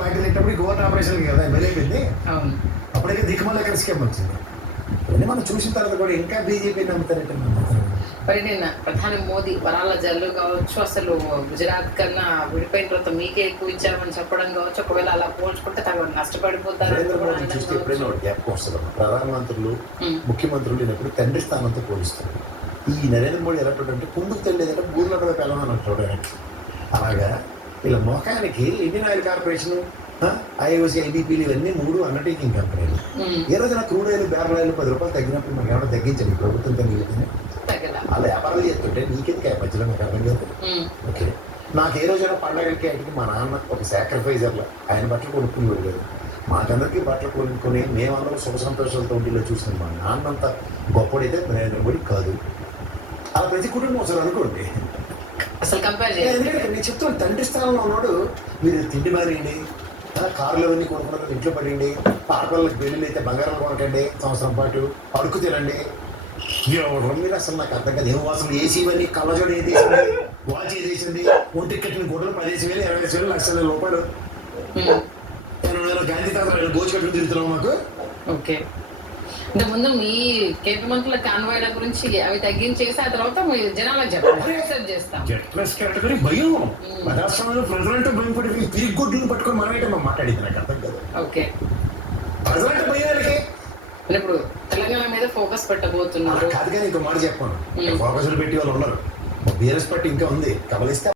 Party తిట్టప్పుడు court ఆపరేషన్కి కదా వెళ్ళిపోయింది. అవును. అప్పటికే దిక్కుమాల ఎక్కడ స్కీమ్ వచ్చింది. ఇవన్నీ మనం చూసిన తర్వాత కూడా ఇంకా బీజేపీ నమ్ముతారంటే మరి నిన్న ప్రధాని మోదీ వరాల జల్లు కావచ్చు, అసలు గుజరాత్ కన్నా విడిపోయిన తర్వాత మీకే ఎక్కువ ఇచ్చామని చెప్పడం కావచ్చు, ఒకవేళ అలా పోల్చుకుంటే తగు నష్టపడిపోతారు. నరేంద్ర మోదీ చూస్తే ఎప్పుడైనా ఒకటి జ్ఞాపకం వస్తుంది. ప్రధానమంత్రులు ముఖ్యమంత్రులు ఎప్పుడు తండ్రి స్థానంతో పోలిస్తారు. ఈ నరేంద్ర మోడీ ఎలా అంటే ముందుకు తెలియదంటే ఊర్లో వెళ్ళమని అంటాడు. అలాగా వీళ్ళ మొఖానికి ఇండియన్ ఆయిల్ కార్పొరేషన్, ఐఓసి, ఐబీపీలు ఇవన్నీ 3 అండర్టేకింగ్ కంపెనీలు. ఏ రోజున క్రూడ్ ఆయిల్ బ్యారల్ ఆయిల్ 10 రూపాయలు తగ్గినప్పుడు మనకి ఏమైనా తగ్గించండి ప్రభుత్వం తగ్గిపోతుంది. అలా వ్యాపారాలు చేస్తుంటే నీకెందుకు మధ్యలో నాకు అర్థం కాదు. ఓకే, నాకు ఏ రోజైనా పండగలకి అడిగి మా నాన్న ఒక సాక్రిఫైజర్లో ఆయన బట్టలు కొనుక్కుని వెళ్ళలేదు. మాకందరికీ బట్టలు కొనుక్కొని మేమందరం సుఖ సంతోషాలతో ఉండిలో చూసినాం. మా నాన్నంత గొప్పడైతే నరేంద్ర మోడీ కాదు. అలా ప్రతి కుటుంబం అసలు అనుకోండి. అసలు కంపేర్ ఎందుకంటే నేను చెప్తాను, తండ్రి స్థానంలో ఉన్నాడు. మీరు తిండి మారేయండి, కార్లు అవన్నీ కొనుక్కున్న ఇంట్లో పడండి, పాటలకు పెళ్ళిళ్ళు అయితే బంగారం కొనకండి, సంవత్సరం పాటు అడుగు తినండి. మీరు అసలు నాకు అర్థం కాదు. ఏమో అసలు ఏసీ ఇవన్నీ కళ్ళజోడు ఏదేసింది, వాచ్ ఏదేసింది, ఒంటికి కట్టిన గుడ్డలు 15,000, 20,000, లక్షల రూపాయలు. 80,000 గాంధీ తాత గోచి కట్టుకుని తిరుగుతున్నాం మాకు. ఓకే, ఇంతకుముందు మీ కేంద్ర మంత్రుల కాన్వాయ్ల గురించి అవి తగ్గించేసి ఆ తర్వాత జనాలకు చెప్పండి. భయం ప్రజాస్వామ్యంలో ప్రజలంటే భయం పడి తిరిగి గుడ్లను పట్టుకొని మనమైతే మనం మాట్లాడింది. నాకు అర్థం కాదు. ఓకే, ప్రజలంటే భయం వాళ్ళకి. ఇప్పుడు తెలంగాణ మీద ఫోకస్ పెట్టబోతున్నారు. కాదు కానీ ఇంకో మాట చెప్పాను, ఫోకస్లు పెట్టి వాళ్ళు ఉన్నారు. బీఆర్ఎస్ పార్టీ ఇంకా ఉంది, కబలిస్తే